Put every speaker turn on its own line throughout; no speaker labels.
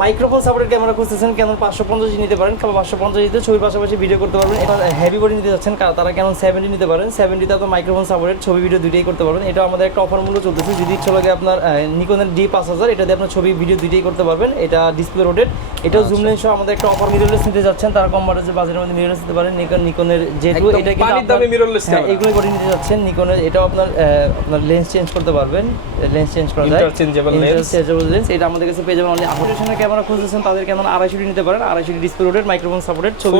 Microphone সাপোর্টের camera খুঁজতেছেন কেন পাঁচশো পঞ্চাশ নিতে পারেন কিংবা পাঁচশো পঞ্চাশ দিতে ছবির পাশাপাশি ভিডিও করতে পারবেন। এটা হেভি বডি নিতে যাচ্ছেন তারা কেন সেভেন্টি নিতে পারেন। সেভেন্টিতে আপনার মাইক্রোফোন সাপোর্টের ছবি ভিডিও দুইটাই করতে পারবেন। এটা আমাদের একটা অফার মূল্য চলতেছে। যদি ইচ্ছা লাগে আপনার নিকনের ডি পাঁচ হাজার এটা দিয়ে আপনার ছবি ভিডিও দুইটাই করতে পারবেন। এটা ডিসপ্লে রোটেড এটাও জুম লেন্স আমাদের একটা অফার মিররলেস নিতে যাচ্ছেন। তারা কম বাজেটের বাজেটের মধ্যে মিররলেস নিতে পারেন। নিকন নিকনের জে টু এটা কিন্তু হ্যাঁ। এগুলো বডি নিতে যাচ্ছেন। নিকনের এটাও আপনার আপনার লেন্স চেঞ্জ করতে পারবেন। লেন্স চেঞ্জ করা যায়। ইন্টারচেঞ্জেবল লেন্স এটা আমাদের কাছে পেয়ে যাবেন। অনলি ক্যামেরা খুঁজতেছেন তাদের কেমন আড়াইশো নিতে পারেন আড়াইশো ডিসপ্লে রোডের মাইক্রোফোন সাপোর্টেড ছবি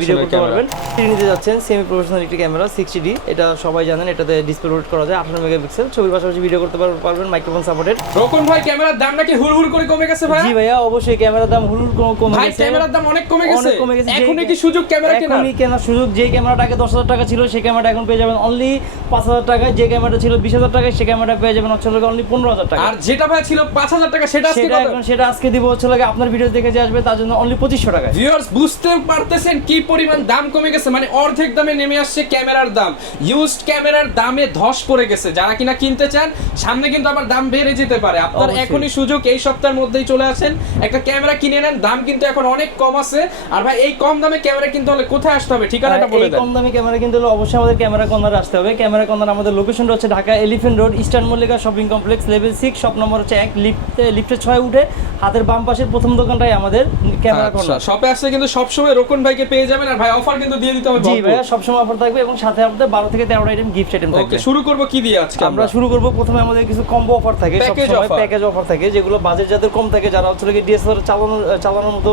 ভিডিও করতে পারবেন। এটি নিতে যাচ্ছেন সেমি প্রফেশনাল একটি ক্যামেরা সিক্সটি ডি এটা সবাই জানেন এটাতে ডিসপ্লে রোড করা যায় আঠারো মেগাপিক্সেল ছবির পাশাপাশি ভিডিও করতে পারবেন মাইক্রোফোন সাপোর্টেড
রকন ভাই ক্যামেরার দাম নাকি হুড় হুড় করে কমে গেছে ভাই
জি ভাইয়া অবশ্যই ক্যামেরার দাম হুলুল কম- কমে
ভাই ক্যামেরার দাম অনেক কমে গেছে।
অনেক কমে গেছে।
এখনই
যে-
কি সুযোগ ক্যামেরা কেনার
এখনই কেনার? সুযোগ। যে ক্যামেরাটা আগে দশ হাজার টাকা ছিল সেই ক্যামেরাটা এখন পেয়ে যাবেন অনলি পাঁচ হাজার টাকায় যে ক্যামেরাটা ছিল বিশ হাজার টাকায় সেই ক্যামেরাটা পেয়ে যাবেন হচ্ছে অনলি পনেরো হাজার টাকা।
আর যেটা ভাই ছিল পাঁচ হাজার টাকা সেটা
এখন সেটা আজকে দিব হচ্ছে লাগে আপনার ভিডিও দেখে যে আসবে তার জন্য অনলি পঁচিশশো টাকায়।
ভিউয়ার্স বুঝতে পারতেছেন কি পরিমাণ দাম কমে গেছে? মানে অর্ধেক দামে নেমে আসছে ক্যামেরার দাম। ইউজড ক্যামেরার দামে ধস পড়ে গেছে। যারা কিনা কিনতে চান সামনে কিন্তু আবার দাম বেড়ে যেতে পারে। আপনার এখনই সুযোগ এই সপ্তাহের মধ্যেই চলে আসেন। একটা ক্যামেরা কিনে নেন দাম কিন্তু এখন অনেক কম আছে। আর ভাই এই কম দামে ক্যামেরা কিনতে হলে কোথায় আসতে হবে? ঠিকানাটা বলে দেন।
কম দামি ক্যামেরা কিনতে হলে অবশ্যই আমাদের ক্যামেরা কর্নার আসতে হবে। ক্যামেরা কর্নার আমাদের লোকেশনটা হচ্ছে Dhaka elephant road eastern Mallika shopping complex level six shop number হচ্ছে এক লিফটে লিফটে ছয় উঠে হাতের বাম পাশের প্রথম দোকানটাই আমাদের ক্যামেরা
আচ্ছা
কর্নার।
শপে আসলে কিন্তু সবসময় রোকন ভাইকে পেয়ে যাবেন আর ভাই অফার কিন্তু দিয়ে দিতে হবে
জি ভাইয়া সবসময় অফার থাকবে এবং সাথে আমাদের বারো থেকে তেরোটা আইটেম গিফট আইটেম থাকবে।
শুরু করব কি দিয়ে আজকে
আমরা শুরু করব প্রথমে আমাদের কিছু কম্বো অফার থাকে সবসময় প্যাকেজ অফার থাকে যেগুলো বাজেট যাদের কম থাকে যারা হচ্ছে কি ডিএসএলআর চালানো চালানোর মতো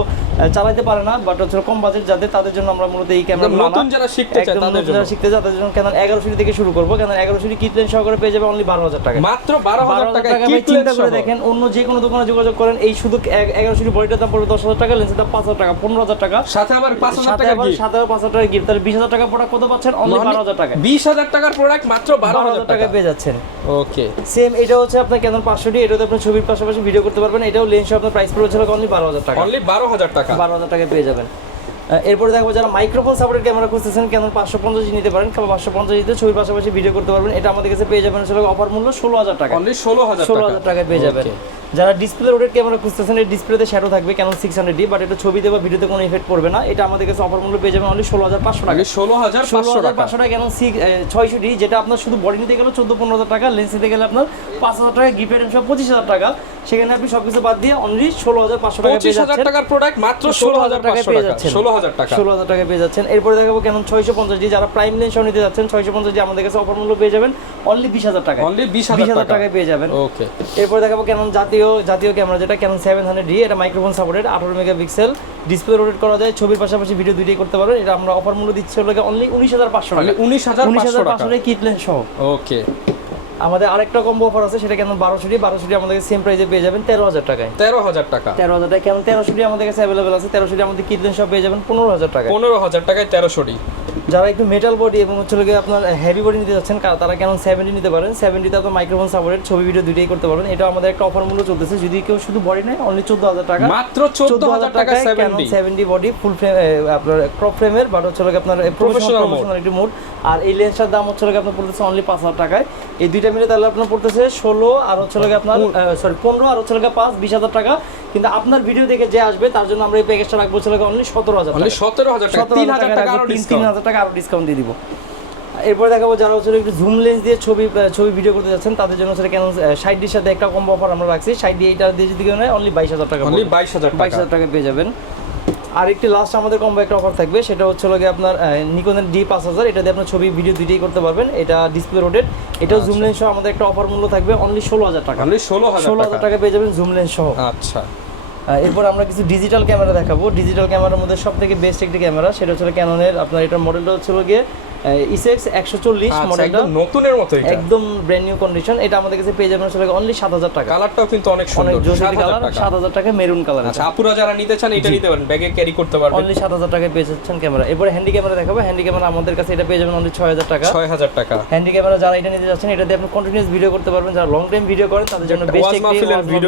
চালাতে পারে না বাট হচ্ছে কম বাজেট যাদের তাদের জন্য আমরা মূলত এই ক্যামেরা
নতুন যারা শিখতে চায় তাদের জন্য।
যারা শিখতে চায় তাদের জন্য কেন এগারোশো থেকে শুরু করব। কেন এগারোশো কিট লেন্স সহকারে পেয়ে যাবে অনলি বারো হাজার টাকা।
মাত্র বারো
বারো
হাজার
হাজার
টাকা
টাকা ভাই চিন্তা করে দেখেন অন্য যে কোনো দোকানে যোগাযোগ করেন এই শুধু এগারোশো বডিটার দাম পড়বে দশ হাজার টাকা লেন্সের দাম পাঁচ হাজার টাকা পনেরো হাজার টাকা।
সাথে আবার পাঁচ হাজার টাকা
সাথে আবার পাঁচ হাজার টাকা গিফট তাহলে বিশ হাজার টাকা প্রোডাক্ট কত পাচ্ছেন? অনলি বারো হাজার টাকা
বিশ হাজার টাকার প্রোডাক্ট মাত্র বারো হাজার টাকা
টাকা। পেয়ে যাচ্ছেন।
ওকে
সেম এটা হচ্ছে আপনার কেন পাঁচশোটি এটাতে আপনার ছবির পাশাপাশি ভিডিও করতে পারবেন। এটাও লেন্স আপনার প্রাইস পড়েছিল অনলি বারো হাজার টাকা।
অনলি বারো হাজার টাকা।
বারো হাজার টাকা পেয়ে যাবেন। এরপরে দেখব যারা মাইক্রোফোন সাপোর্টের ক্যামেরা খুঁজতেছেন কেন পাঁচশো পঞ্চাশ নিতে পারেন কিংবা পাঁচশো পঞ্চাশ দিতে ছবির পাশাপাশি ভিডিও করতে পারবেন। এটা আমাদের কাছে পেয়ে যাবেন আসলে অফার মূল্য ষোলো হাজার টাকা।
অনলি ষোলো হাজার
ষোলো হাজার টাকায় পেয়ে যাবেন. যারা ডিসপ্লে রোডের ক্যামেরা খুঁজতেছেন এই ডিসপ্লেতে শ্যাডো থাকবে কেন সিক্স হান্ড্রেড ডি বাট এটা ছবিতে বা ভিডিওতে কোনো ইফেক্ট পড়বে না। এটা আমাদের কাছে অফার মূল্য পেয়ে যাবেন অনলি ষোলো হাজার পাঁচশো টাকা।
ষোলো হাজার
ষোলো হাজার
টাকা
পাঁচশো টাকা কেন সিক্স ছয়শো ডি যেটা আপনার শুধু বডি নিতে গেলে চোদ্দ পনেরো হাজার টাকা লেন্স নিতে গেলে আপনার পাঁচ হাজার টাকা গিফট আইটেম সব পঁচিশ হাজার টাকা। সেখানে আপনি সব কিছু বাদ দিয়ে অনলি ষোলো হাজার পাঁচশো টাকা
পঁচিশ
পেয়ে
হাজার
যাচ্ছেন।
টাকার প্রোডাক্ট মাত্র ষোলো হাজার পাঁচশো
পেয়ে
টাকা।
যাচ্ছেন।
ষোলো হাজার টাকা।
ষোলো হাজার টাকা পেয়ে যাচ্ছেন। এরপরে দেখাবো কেন ছয়শো পঞ্চাশ ডি যারা প্রাইম লেন্স নিতে যাচ্ছেন ছয়শো পঞ্চাশ ডি আমাদের কাছে অফার মূল্য পেয়ে যাবেন অনলি বিশ হাজার টাকা
অনলি বিশ হাজার টাকা।
পেয়ে যাবেন।
ওকে
এরপর দেখাবো কেমন জাতীয় জাতীয় ক্যামেরা যেটা কেমন সেভেন হান্ড্রেড ডি এটা মাইক্রোফোন সাপোর্টেড আঠারো মেগাপিক্সেল ডিসপ্লে রোটেট করা যায় ছবির পাশাপাশি ভিডিও দুইটাই করতে পারবেন। এটা আমরা অফার মূল্য দিচ্ছি হলো অনলি উনিশ হাজার পাঁচশো টাকা।
উনিশ হাজার
উনিশ হাজার পাঁচশো টাকা। কিট লেন্স সহ।
ওকে
আমাদের আরেকটা কম্বো অফার আছে সেটা কেন বারোশো ডি বারোশো ডি আমাদের সেম প্রাইসে পেয়ে যাবেন তেরো হাজার টাকায়।
তেরো হাজার টাকা।
তেরো হাজার টাকা। কেমন তেরোশো ডি আমাদের কাছে অ্যাভেলেবেল আছে তেরোশো ডি আমাদের কিট লেন্স সহ পেয়ে যাবেন পনেরো হাজার টাকা
পনেরো হাজার টাকায় তেরোশো ডি
যারা একটু মেটাল বডি এবং হচ্ছে গিয়ে আপনার হেভি বডি নিতে যাচ্ছেন তারা কেন সেভেন্টি নিতে পারেন? সেভেন্টিতে আপনার মাইক্রোফোন সাপোর্টেড ছবি ভিডিও দুইটাই করতে পারবেন। এটা আমাদের একটা অফার মূল্য চলতেছে। যদি কেউ শুধু বডি নেয় অনলি চোদ্দ হাজার টাকা।
মাত্র চোদ্দ হাজার টাকা seventy
seventy body full frame আপনার ক্রপ ফ্রেমের বাট হচ্ছে আপনার প্রফেশনাল প্রফেশনাল একটি মোড আর এই লেন্সটার দাম হচ্ছে আপনার পড়তেছে অনলি পাঁচ হাজার টাকায়। এই দুইটা মিলে তাহলে আপনার পড়তেছে ষোলো আর হচ্ছে গিয়ে আপনার সরি পনেরো আর হচ্ছে গিয়ে পাঁচ বিশ হাজার টাকা। কিন্তু আপনার ভিডিও দেখে যে আসবে তার জন্য আমরা এই প্যাকেজটা রাখব হচ্ছে অনলি সতেরো হাজার
অনলি সতেরো হাজার
সতেরো
তিন হাজার টাকা
তিন- হাজার টাকা আরও ডিসকাউন্ট দিয়ে দিব। এরপরে দেখাবো যারা হচ্ছে একটু জুম লেন্স দিয়ে ছবি ছবি ভিডিও করতে যাচ্ছেন তাদের জন্য হচ্ছে কেন ষাট ডির সাথে একটা কম্বো অফার আমরা রাখছি। ষাট দিয়ে এইটা দিয়ে যদি কেউ নেয় অনলি বাইশ হাজার টাকা
অনলি বাইশ হাজার
বাইশ হাজার টাকা পেয়ে যাবেন। আর একটি লাস্ট আমাদের কম্বো একটা অফার থাকবে সেটা হচ্ছে লোকে আপনার নিকোনের ডি পাঁচ হাজার এটা দিয়ে আপনার ছবি ভিডিও দুইটাই করতে পারবেন এটা ডিসপ্লে রোটেড এটা জুম লেন্স সহ আমাদের একটা অফার মূল্য থাকবে অনলি ষোলো হাজার টাকা।
অনলি ষোলো হাজার
ষোলো হাজার
টাকা।
পেয়ে যাবেন জুম লেন্স সহ।
আচ্ছা।
এরপর আমরা কিছু ডিজিটাল ক্যামেরা দেখাবো। ডিজিটাল ক্যামেরার মধ্যে সব থেকে বেস্ট একটি ক্যামেরা সেটা হচ্ছে ক্যাননের আপনার এটার মডেলটা হচ্ছে গিয়ে ইসেক্স একশো চল্লিশ
আচ্ছা
মডেলটা।
একদম নতুনের মতো
একদম ব্র্যান্ড নিউ কন্ডিশন এটা আমাদের কাছে পেয়ে যাবেন আসলে অনলি সাত হাজার টাকা।
কালারটাও কিন্তু অনেক
অনেক জোস কালার সাত হাজার টাকা মেরুন কালার
আচ্ছা আপুরা যারা নিতে চান এটা নিতে পারেন। ব্যাগে ক্যারি করতে পারবেন।
অনলি সাত হাজার টাকায় পেয়ে যাচ্ছেন ক্যামেরা এরপরে হ্যান্ডি ক্যামেরা দেখাবো। হ্যান্ডি ক্যামেরা আমাদের কাছে এটা পেয়ে যাবেন অনলি ছয় হাজার টাকা।
ছয় হাজার টাকা।
হ্যান্ডি ক্যামেরা যারা এটা নিতে যাচ্ছেন এটা দিয়ে আপনি কন্টিনিউস ভিডিও করতে পারবেন। যারা লং টাইম ভিডিও করেন তাদের জন্য বেস্ট একটি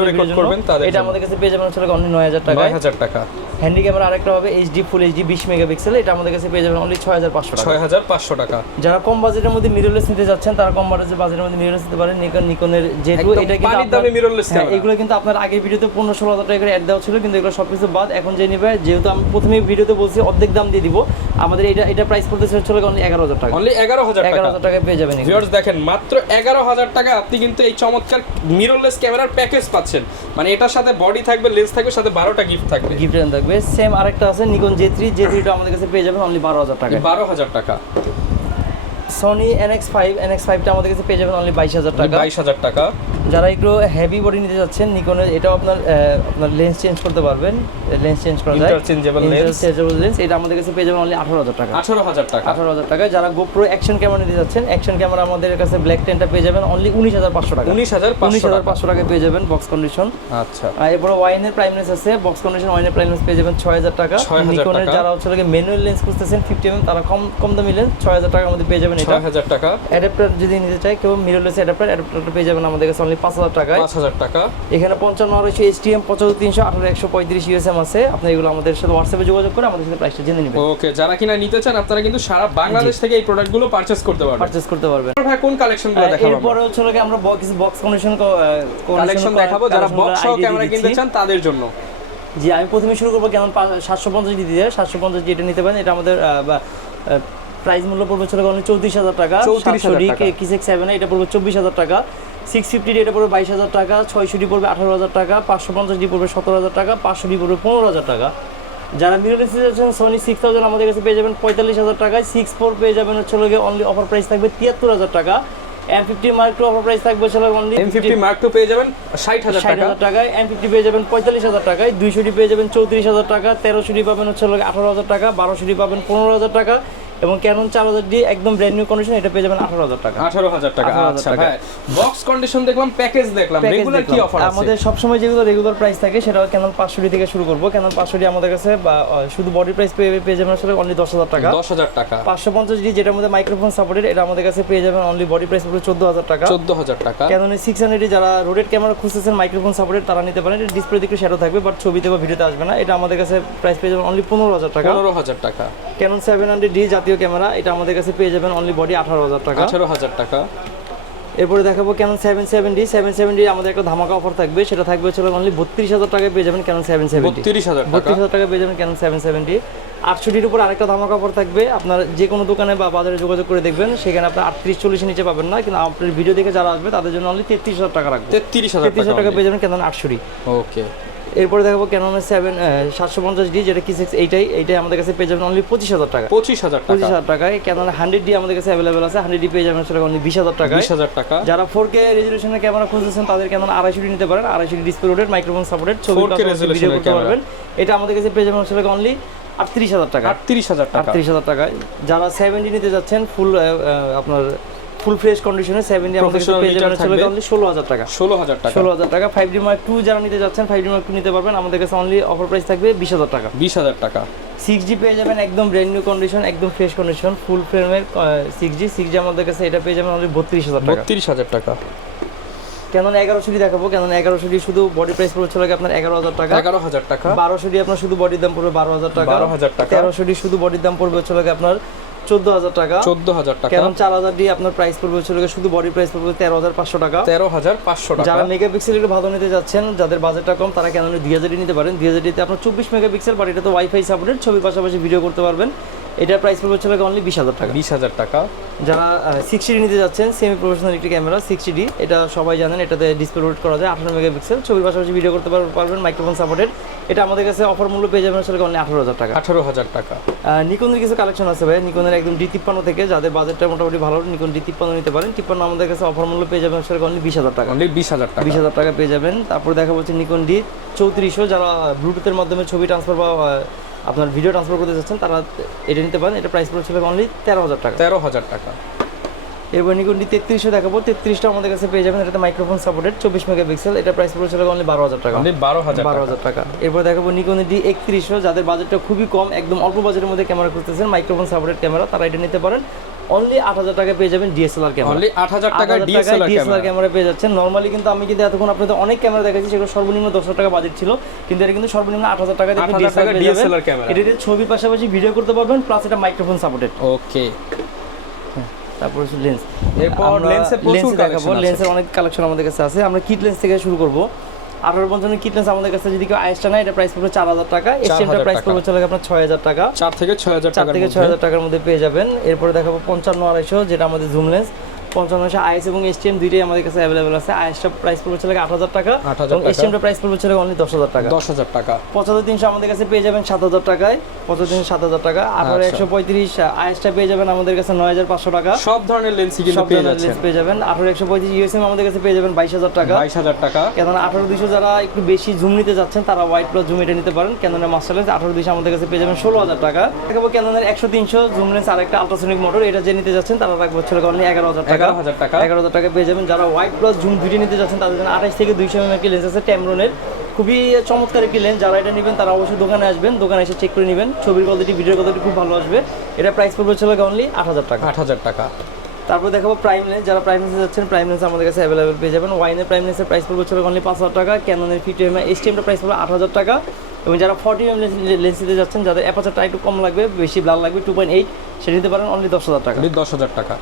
record
জন্য
করবেন তাদের
এটা আমাদের কাছে পেয়ে যাবেন আসলে অনলি নয় হাজার টাকা
নয় হাজার টাকা।
হ্যান্ডি ক্যামেরা আরেকটা হবে এইচডি ফুল এইচডি বিশ মেগাপিক্সেল এটা আমাদের কাছে পেয়ে যাবেন অনলি ছয় হাজার পাঁচশো টাকা।
ছয় হাজার পাঁচশো পাঁচশো টাকা।
যারা কম বাজেটের মধ্যে মিররলেস নিতে যাচ্ছেন তারা কম বাজেটের মধ্যে মিররলেস নিতে পারেন। নিকন নিকনের যেহেতু এটা কিন্তু
দামে mirrorless
হ্যাঁ, এগুলো কিন্তু আপনার আগের ভিডিওতে পনেরো ষোলো হাজার টাকা করে অ্যাড দেওয়া ছিল কিন্তু এগুলো সব কিছু বাদ। এখন যে নিবে যেহেতু আমি প্রথমে ভিডিওতে বলছি অর্ধেক দাম দিয়ে দিব। আমাদের এটা এটা প্রাইস পড়তেছে হচ্ছে অনলি এগারো হাজার টাকা।
অনলি এগারো হাজার
এগারো
টাকা
হাজার টাকায় পেয়ে যাবেন
ভিউয়ার্স দেখেন মাত্র এগারো হাজার টাকা আপনি কিন্তু এই চমৎকার মিররলেস ক্যামেরার প্যাকেজ পাচ্ছেন। মানে এটার সাথে বডি থাকবে লেন্স থাকবে সাথে বারোটা গিফট থাকবে।
গিফট থাকবে। সেম আরেকটা আছে নিকন জে থ্রি জে থ্রিটা আমাদের কাছে পেয়ে যাবেন অনলি বারো হাজার টাকা
বারো হাজার টাকা।
সনি এনএক্স ফাইভ এনএক্স ফাইভটা আমাদের কাছে পেয়ে যাবেন অনলি বাইশ হাজার টাকা।
বাইশ হাজার টাকা।
যারা একটু হেভি বডি নিতে যাচ্ছেন নিকনের এটাও আপনার আপনার লেন্স চেঞ্জ করতে পারবেন। লেন্স চেঞ্জ করা যায়।
Interchangeable lens।
ইন্টারচেঞ্জেবল লেন্স এটা আমাদের কাছে পেয়ে যাবেন অনলি আঠারো হাজার টাকা।
আঠারো হাজার টাকা।
আঠারো হাজার টাকা যারা গোপ্রো অ্যাকশন ক্যামেরা নিতে যাচ্ছেন অ্যাকশন ক্যামেরা আমাদের কাছে ব্ল্যাক টেনটা পেয়ে যাবেন অনলি উনিশ হাজার পাঁচশো টাকা।
উনিশ হাজার
উনিশ
পাঁচশো
হাজার
টাকা
পেয়ে যাবেন বক্স কন্ডিশন
আচ্ছা।
আর এরপরে ওয়াইনের প্রাইমলেস আছে। বক্স কন্ডিশন ওয়াইনের প্রাইমলেস পেয়ে যাবেন ছয় হাজার টাকা। নিকনের যারা হচ্ছে লাগে ম্যানুয়াল লেন্স খুঁজতেছেন ফিফটি এম তারা কম কম দামি লেন্স ছয় হাজার টাকার মধ্যে পেয়ে যাবেন এটা।
ছয় হাজার টাকা।
অ্যাডাপ্টার যদি নিতে চায় কেউ মিররলেস অ্যাডাপ্টার অ্যাডাপ্টারটা পেয়ে যাবেন আমাদের কাছে অনলি পাঁচ হাজার টাকায়।
পাঁচ হাজার টাকা।
এখানে পঞ্চান্ন আড়াইশো এইচটিএম পঁচাত্তর তিনশো আঠারো একশো পঁয়ত্রিশ ইউএসএম আছে। আপনি এগুলো আমাদের সাথে হোয়াটসঅ্যাপে যোগাযোগ করে আমাদের সাথে প্রাইসটা জেনে নেবেন।
ওকে যারা কিনা নিতে চান আপনারা কিন্তু সারা বাংলাদেশ থেকে এই প্রোডাক্টগুলো পারচেস করতে পারবেন।
পারচেজ করতে পারবেন।
ভাই কোন কালেকশনগুলো দেখাবো
এরপরে হচ্ছে হলো আমরা বক্স বক্স কন্ডিশন
কালেকশন দেখাবো যারা বক্স সহ ক্যামেরা কিনতে চান তাদের জন্য।
জি আমি প্রথমে শুরু করব কেমন সাতশো পঞ্চাশ দিয়ে সাতশো পঞ্চাশ এটা নিতে পারেন। এটা আমাদের প্রাইস মূল্য পড়বে ছিল অনলি চৌত্রিশ হাজার টাকা
34,000 টাকা।
কিসেক সেভেন এটা পড়বে চব্বিশ হাজার টাকা সিক্স ফিফটি এটা পড়বে বাইশ হাজার টাকা ছয়শো ডি পড়বে আঠারো হাজার টাকা পাঁচশো পঞ্চাশ ডি পড়বে সতেরো হাজার টাকা পাঁচশো ডি পড়বে পনেরো হাজার টাকা। যারা মিররলেস আছেন সোনি সিক্স থাউজেন্ড আমাদের কাছে পেয়ে যাবেন পঁয়তাল্লিশ হাজার টাকায় সিক্স ফোর পেয়ে যাবেন হচ্ছে গিয়ে অনলি অফার প্রাইস থাকবে তিয়াত্তর হাজার টাকা। M fifty mark two offer price থাকবে হচ্ছে only
M fifty mark two পেয়ে যাবেন ষাট হাজার
ষাট হাজার টাকায় এম ফিফটি পেয়ে যাবেন পঁয়তাল্লিশ হাজার টাকায় দুইশোটি পেয়ে যাবেন চৌত্রিশ হাজার টাকা তেরোশোটি পাবেন হচ্ছে হলো আঠারো হাজার টাকা বারোশোটি পাবেন পনেরো হাজার টাকা। এবং ক্যানন চার হাজার ডি একদম ব্র্যান্ড নিউ কন্ডিশন এটা পেয়ে যাবেন আঠারো হাজার টাকা।
আঠারো হাজার টাকা আচ্ছা। ভাই বক্স কন্ডিশন দেখলাম প্যাকেজ দেখলাম রেগুলার কি অফার আছে?
আমাদের সবসময় যেগুলো রেগুলার প্রাইস থাকে সেটা ক্যানন পাঁচশোটি থেকে শুরু করব। ক্যানন পাঁচশোটি আমাদের কাছে বা শুধু বডি প্রাইস পেয়ে পেয়ে যাবেন আসলে অনলি দশ হাজার টাকা।
দশ হাজার টাকা।
পাঁচশো পঞ্চাশ ডি যেটার মধ্যে মাইক্রোফোন সাপোর্টেড এটা আমাদের কাছে পেয়ে যাবেন অনলি বডি প্রাইস পড়বে চোদ্দ হাজার টাকা।
চোদ্দ হাজার টাকা।
ক্যাননের সিক্স হান্ড্রেড যারা রোডেড ক্যামেরা খুঁজতেছেন মাইক্রোফোন সাপোর্টেড তারা নিতে পারেন। এটা ডিসপ্লে দিকে শ্যাডো থাকবে বাট ছবিতে বা ভিডিওতে আসবে না। এটা আমাদের কাছে প্রাইস পেয়ে যাবেন অনলি পনেরো হাজার টাকা।
পনেরো হাজার টাকা।
ক্যানন সেভেন হান্ড্রেড ডি জাতীয় ক্যামেরা এটা আমাদের কাছে পেয়ে যাবেন অনলি বডি আঠারো হাজার টাকা।
আঠারো হাজার টাকা।
এরপরে দেখাবো Canon seven seven D seven seven D আমাদের একটা ধামাকা অফার থাকবে সেটা থাকবে হচ্ছে অনলি বত্রিশ হাজার টাকায় পেয়ে যাবেন ক্যানন সেভেন সেভেন
বত্রিশ হাজার
বত্রিশ হাজার টাকা পেয়ে যাবেন ক্যানন সেভেন সেভেন ডি আটশোটির উপর আরেকটা ধামাকা অফার থাকবে আপনার যে কোনো দোকানে বা বাজারে যোগাযোগ করে দেখবেন সেখানে আপনার আটত্রিশ চল্লিশের নিচে পাবেন না কিন্তু আপনার ভিডিও দেখে যারা আসবে তাদের জন্য অনলি তেত্রিশ হাজার টাকা রাখবে।
তেত্রিশ হাজার
টাকা পেয়ে যাবেন ক্যানন আটশোটি
ওকে
এরপরে দেখাবো ক্যাননের সেভেন সাতশো পঞ্চাশ ডি যেটা কি সিক্স এইটাই এইটাই আমাদের কাছে পেয়ে যাবেন অনলি পঁচিশ হাজার টাকা।
পঁচিশ হাজার
পঁচিশ হাজার টাকায় ক্যানন হান্ড্রেড ডি আমাদের কাছে অ্যাভেলেবেল আছে। হান্ড্রেড ডি পেয়ে যাবেন সেটা অনলি বিশ হাজার টাকায়।
বিশ হাজার টাকা।
যারা ফোর কে রেজলিউশনের ক্যামেরা খুঁজতেছেন তাদের কেমন আড়াইশো ডি নিতে পারেন। আড়াইশো ডি ডিসপ্লে রোডেড মাইক্রোফোন সাপোর্টেড ছবি
4K
ভিডিও করতে পারবেন। এটা আমাদের কাছে পেয়ে যাবেন আসলে অনলি আটত্রিশ হাজার টাকা।
আটত্রিশ হাজার টাকা।
আটত্রিশ হাজার টাকায়। যারা সেভেন্টি নিতে যাচ্ছেন ফুল আপনার ফুল ফ্রেশ কন্ডিশনে সেভেন্টি আমাদের কাছে
Professional
পেয়ে যাবেন
meter
অনলি ষোলো হাজার টাকা
ষোলো হাজার টাকা
ষোলো হাজার টাকা ফাইভ ডি মার্ক টু যারা নিতে যাচ্ছেন ফাইভ ডি মার্ক টু নিতে পারবেন আমাদের কাছে অনলি অফার প্রাইস থাকবে বিশ হাজার টাকা
বিশ হাজার টাকা
সিক্স জি পেয়ে যাবেন একদম ব্র্যান্ড নিউ কন্ডিশন একদম ফ্রেশ কন্ডিশন ফুল ফ্রেমের সিক্স জি সিক্স জি আমাদের কাছে এটা পেয়ে যাবেন অনলি বত্রিশ হাজার টাকা
বত্রিশ হাজার টাকা
কেনন এগারোশো ডি দেখাবো কেনন এগারোশো ডি শুধু বডি প্রাইস পড়ছে লাগে আপনার এগারো হাজার টাকা
এগারো হাজার টাকা
বারোশো ডি আপনার শুধু বডির দাম পড়বে বারো হাজার টাকা
12,000 টাকা।
তেরোশো ডি শুধু বডির দাম পড়বে চলে আপনার চোদ্দ হাজার টাকা।
চোদ্দ হাজার টাকা।
কেনন চার হাজার দিয়ে আপনার প্রাইস পড়বে হচ্ছে শুধু বডি প্রাইস পড়বে তেরো হাজার পাঁচশো টাকা।
তেরো হাজার পাঁচশো টাকা।
যারা মেগাপিক্সেল একটু ভালো নিতে যাচ্ছেন যাদের বাজেটটা কম তারা কেন দুই হাজারই নিতে পারেন। দুই হাজারটিতে আপনার চব্বিশ মেগাপিক্সেল বাট এটা তো ওয়াইফাই সাপোর্টেড ছবির পাশাপাশি ভিডিও করতে পারবেন। এটার প্রাইস পড়বে হচ্ছে অনলি বিশ হাজার টাকা।
বিশ হাজার টাকা।
যারা সিক্সটি নিতে যাচ্ছেন সেমি প্রফেশনাল একটি ক্যামেরা সিক্সটি ডি এটা সবাই জানেন এটাতে ডিসপ্লে রোড করা যায় আঠারো মেগাপিক্সেল ছবির পাশাপাশি ভিডিও করতে পার- পারবেন মাইক্রোফোন সাপোর্টেড এটা আমাদের কাছে অফার মূল্য পেয়ে যাবেন আসলে অনলি আঠারো হাজার টাকা।
আঠারো হাজার টাকা।
নিকনের কিছু কালেকশন আছে ভাই। নিকনের একদম ডি তিপ্পান্ন থেকে যাদের বাজেটটা মোটামুটি ভালো নিকন ডি তিপ্পান্ন নিতে পারেন। তিপ্পান্ন আমাদের কাছে অফার মূল্য পেয়ে যাবেন আসলে অনলি বিশ হাজার টাকা।
অনলি বিশ হাজার টাকা।
বিশ হাজার টাকা পেয়ে যাবেন। তারপর দেখা হচ্ছে নিকন ডি চৌত্রিশশো। যারা ব্লুটুথের মাধ্যমে ছবি ট্রান্সফার বা আপনার ভিডিও ট্রান্সফার করতে চাচ্ছেন তারা এটা নিতে পারেন। এটা প্রাইস পড়েছিল অনলি তেরো হাজার টাকা।
তেরো হাজার টাকা।
এরপর নিকনটি তেত্রিশশো দেখাবো। তেত্রিশটা আমাদের কাছে পেয়ে যাবেন। এটাতে মাইক্রোফোন সাপোর্টেড চব্বিশ মেগাপিক্সেল এটা প্রাইস পড়েছিল অনলি বারো হাজার টাকা।
বারো হাজার
বারো
টাকা
হাজার টাকা। এরপর দেখাবো নিকোন ডি একত্রিশশো। যাদের বাজেটটা খুবই কম একদম অল্প বাজেটের মধ্যে ক্যামেরা খুঁজতেছেন মাইক্রোফোন সাপোর্টেড ক্যামেরা তারা এটা নিতে পারেন। অনলি আট হাজার টাকা পেয়ে যাবেন ডিএসএলআর ক্যামেরা
অনলি আট হাজার টাকা ডিএসএলআর
ডিএসএলআর
ক্যামেরা
পেয়ে যাচ্ছেন। নর্মালি কিন্তু আমি কিন্তু এতক্ষণ আপনাদের অনেক ক্যামেরা দেখাচ্ছি সেগুলো সর্বনিম্ন দশ টাকা বাজেট ছিল। কিন্তু এটা কিন্তু সর্বনিম্ন আট হাজার টাকা
8,000 টাকা DSLR ক্যামেরা।
এটা ছবির পাশাপাশি ভিডিও করতে পারবেন প্লাস এটা মাইক্রোফোন সাপোর্টেড
ওকে
তারপর হচ্ছে লেন্স
এরপর লেন্সের প্রচুর কালেকশন
লেন্সের অনেক কালেকশন আমাদের কাছে আছে। আমরা কিট লেন্স থেকে শুরু করব। আঠারো পঞ্চান্ন কিটনেস আমাদের কাছে যদি কেউ আইসটা নেয় এটা প্রাইস পড়বে চার হাজার টাকা।
এশিয়ানটা
প্রাইস। পড়বে চলে আপনার ছয় হাজার টাকা।
চার থেকে ছয় হাজার
চার থেকে ছয় হাজার টাকার মধ্যে পেয়ে যাবেন। এরপরে দেখাবো পঞ্চান্ন আড়াইশো যেটা আমাদের জুম লেন্স পঞ্চান্ন আইএস এবং এসটিএম দুইটাই আমাদের কাছে অ্যাভেলেবল আছে। আইএসটা প্রাইস পড়বে চলে আট হাজার টাকা।
8,000
এবং। এসটিএমটা প্রাইস পড়বে চলে অনলি দশ হাজার টাকা।
দশ হাজার টাকা।
পঁচাত্তর তিনশো আমাদের কাছে পেয়ে যাবেন সাত হাজার টাকায়। পঁচাত্তর তিনশো সাত হাজার টাকা। আঠারো
আচ্ছা।
একশো পঁয়ত্রিশ আইএসটা পেয়ে যাবেন আমাদের কাছে নয় হাজার পাঁচশো টাকা।
সব ধরনের লেন্সই কিন্তু
সব
পেয়ে যাচ্ছেন।
লেন্স পেয়ে যাবেন। আঠারো একশো পঁয়ত্রিশ ইউএসএম আমাদের কাছে পেয়ে যাবেন বাইশ হাজার টাকা।
বাইশ হাজার টাকা।
কেননা আঠারো দুশো যারা একটু বেশি জুম নিতে যাচ্ছেন তারা হোয়াইট প্লাস জুম এটা নিতে পারেন। কেননা মাস্টার লেন্স আঠারো দুশো আমাদের কাছে পেয়ে যাবেন ষোলো হাজার টাকা। দেখাবো কেননা একশো তিনশো জুম লেন্স আর একটা আলট্রাসনিক মোটর এটা যে নিতে যাচ্ছেন তারা রাখব হচ্ছে অনলি এগারো হাজার টাকা।
হাজার টাকা।
এগারো হাজার টাকা পেয়ে যাবেন। যারা হোয়াইট প্লাস জুম দুইটা নিতে যাচ্ছেন তাদের জন্য আঠাশ থেকে দুইশো এম লেন্স আছে ট্যামরনের খুবই চমৎকার একটি লেন্স যারা এটা নেবেন তারা অবশ্যই দোকানে আসবেন। দোকানে এসে চেক করে নেবেন। ছবির কোয়ালিটি ভিডিওর কোয়ালিটি খুব ভালো আসবে। এটা প্রাইস পড়বে হচ্ছে অনলি আট হাজার টাকা।
আট হাজার টাকা।
তারপর দেখাবো প্রাইম লেন্স যারা প্রাইম লেন্সে যাচ্ছেন প্রাইম লেন্স আমাদের কাছে অ্যাভেলেবেল পেয়ে যাবেন। ওয়াইনের প্রাইম লেন্সের প্রাইস পড়বে হচ্ছে অনলি পাঁচ হাজার টাকা। ক্যাননের ফিফটি এম এস টিএমটা প্রাইস পড়বে আট হাজার টাকা। এবং যারা ফর্টি এম লেন্স নিতে যাচ্ছেন যাদের অ্যাপাচারটা একটু কম লাগবে বেশি ব্লার লাগবে টু পয়েন্ট এইট সেটা নিতে পারেন অনলি দশ হাজার টাকা।
দশ হাজার টাকা।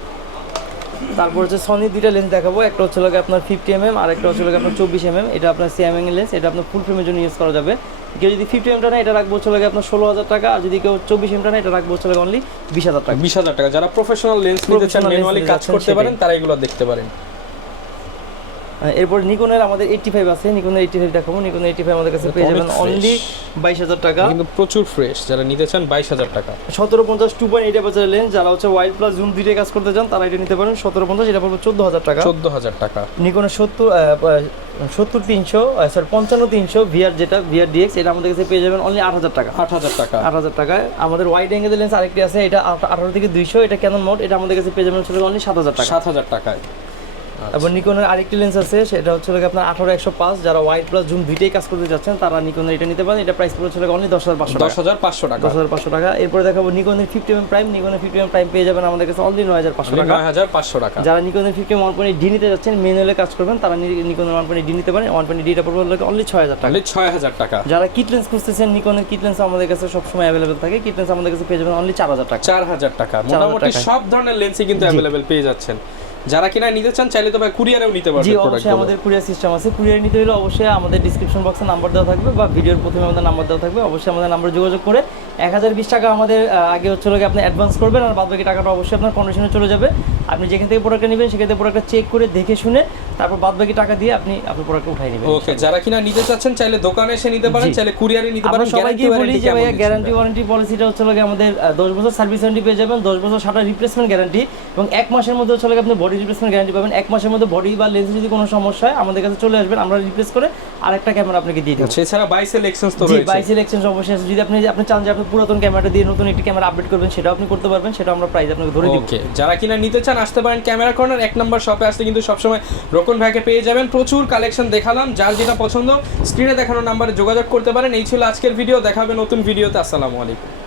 তারপর হচ্ছে সনি দুইটা লেন্স দেখাবো। একটা হচ্ছে লাগে আপনার ফিফটি এম এম আর একটা হচ্ছে লাগে আপনার চব্বিশ এম এম এটা আপনার সিএমএং লেন্স এটা আপনার ফুল ফ্রেমের জন্য ইউজ করা যাবে। কেউ যদি ফিফটি এমটা নেয় এটা রাখব হচ্ছে লাগে আপনার ষোলো হাজার টাকা আর যদি কেউ চব্বিশ এমটা নেয় এটা রাখব হচ্ছে লাগে অনলি বিশ হাজার টাকা।
বিশ হাজার টাকা। যারা প্রফেশনাল লেন্স নিতে চান ম্যানুয়ালি কাজ করতে পারেন তারা এগুলো দেখতে পারেন।
এরপর নিকনের আমাদের এইটটি ফাইভ আছে নিকনের এইটটি ফাইভ দেখাবো। নিকনের এইটটি ফাইভ আমাদের কাছে পেয়ে যাবেন অনলি বাইশ হাজার টাকা।
কিন্তু প্রচুর ফ্রেশ যারা নিতে চান বাইশ হাজার টাকা।
সতেরো পঞ্চাশ টু পয়েন্ট এইট বছরের লেন্স যারা হচ্ছে ওয়াইড প্লাস জুম দুইটাই কাজ করতে চান তারা এটা নিতে পারেন। সতেরো পঞ্চাশ এটা পড়বে চোদ্দ হাজার টাকা।
চোদ্দ হাজার টাকা।
নিকনের সত্তর সত্তর তিনশো সরি পঞ্চান্ন তিনশো ভিআর যেটা ভিআর ডিএক্স এটা আমাদের কাছে পেয়ে যাবেন অনলি আট হাজার টাকা।
আট হাজার টাকা।
আট হাজার টাকায়। আমাদের ওয়াইড অ্যাঙ্গেল লেন্স আরেকটি আছে এটা আঠারো থেকে দুইশো এটা ক্যানন মোড এটা আমাদের কাছে পেয়ে যাবেন অনলি সাত হাজার টাকা।
সাত হাজার টাকায়।
তারপর নিকনের আরেকটি লেন্স আছে সেটা হচ্ছে আপনার আঠারো একশো পাঁচ যারা ওয়াইড প্লাস জুম দুইটাই কাজ করতে যাচ্ছেন তারা নিকনের এটা নিতে পারেন। এটা প্রাইস পড়ছে অনলি দশ হাজার পাঁচশো
দশ হাজার পাঁচশো টাকা।
দশ হাজার পাঁচশো টাকা। এরপরে দেখাবো নিকনের ফিফটি এম প্রাইম নিকনের ফিফটি এম প্রাইম পেয়ে যাবেন আমাদের কাছে অনলি নয় হাজার পাঁচশো টাকা।
নয় হাজার পাঁচশো টাকা।
যারা নিকনের ফিফটি ওয়ান পয়েন্ট ডি নিতে যাচ্ছেন ম্যানুয়ালে কাজ করবেন তারা নিকনের ওয়ান পয়েন্ট ডি নিতে পারেন। ওয়ান পয়েন্ট ডিটা পড়বে অনলি ছয় হাজার টাকা।
ছয় হাজার টাকা।
যারা কিট লেন্স খুঁজতেছেন নিকনের কিট লেন্স আমাদের কাছে সবসময় অ্যাভেলেবেল থাকে। কিট লেন্স আমাদের কাছে পেয়ে যাবেন অনলি চার হাজার টাকা।
চার হাজার টাকা। মোটামুটি। সব ধরনের লেন্সই কিন্তু। অ্যাভেলেবেল পেয়ে যাচ্ছেন। যারা কিনা নিতে চান চাইলে তো ভাই কুরিয়ারেও নিতে
জি অবশ্যই আমাদের কুরিয়ার সিস্টেম আছে। কুরিয়ার নিতে হলে অবশ্যই আমাদের ডিসক্রিপশন বক্সে নাম্বার দেওয়া থাকবে বা ভিডিওর প্রথমে আমাদের নাম্বার দেওয়া থাকবে। অবশ্যই আমাদের নাম্বার যোগাযোগ করে এক হাজার বিশ টাকা আমাদের আগে হচ্ছে লোক আপনি অ্যাডভান্স করবেন আর বাদ বাকি টাকাটা অবশ্যই আপনার কন্ডিশনে চলে যাবে। আপনি যেখান থেকে প্রোডাক্টটা নেবেন সেখান থেকে প্রোডাক্টটা চেক করে দেখে শুনে তারপর বাদ বাকি টাকা দিয়ে আপনি আপনার প্রোডাক্টটা উঠাই নেবেন।
ওকে যারা কিনা নিতে চাচ্ছেন চাইলে দোকানে এসে নিতে পারেন। চাইলে কুরিয়ারে নিতে
আমরা
পারেন
সবাইকে বলি যে ভাইয়া গ্যারান্টি ওয়ারেন্টি পলিসিটা হচ্ছে লাগে আমাদের দশ বছর সার্ভিস ওয়ারেন্টি পেয়ে যাবেন দশ বছর সাটা রিপ্লেসমেন্ট গ্যারান্টি এবং এক মাসের মধ্যে হচ্ছে লাগে আপনি বডি রিপ্লেসমেন্ট গ্যারান্টি পাবেন। এক মাসের মধ্যে বডি বা লেন্সে যদি কোনো সমস্যা হয় আমাদের কাছে চলে আসবেন। আমরা রিপ্লেস করে আরেকটা ক্যামেরা আপনাকে দিয়ে দেবো।
আচ্ছা, এছাড়া বাইসেল এক্সচেঞ্জ তো রয়েছে।
বাইসেল এক্সচেঞ্জ অবশ্যই আছে। যদি আপনি আপনি চান যে আপনি পুরাতন ক্যামেরাটা দিয়ে নতুন একটি ক্যামেরা আপডেট করবেন সেটাও আপনি করতে পারবেন। সেটা আমরা প্রাইস আপনাকে ধরে দিব।
ওকে যারা কিনা নিতে চান আসতে পারেন ক্যামেরা কর্নার এক নম্বর শপে আসলে কিন্তু সবসময় রোকন ভাইকে পেয়ে যাবেন। প্রচুর কালেকশন দেখালাম। যার যেটা পছন্দ স্ক্রিনে দেখানো নাম্বারে যোগাযোগ করতে পারেন। এই ছিল আজকের ভিডিও দেখাবে নতুন ভিডিওতে আসসালামু আলাইকুম।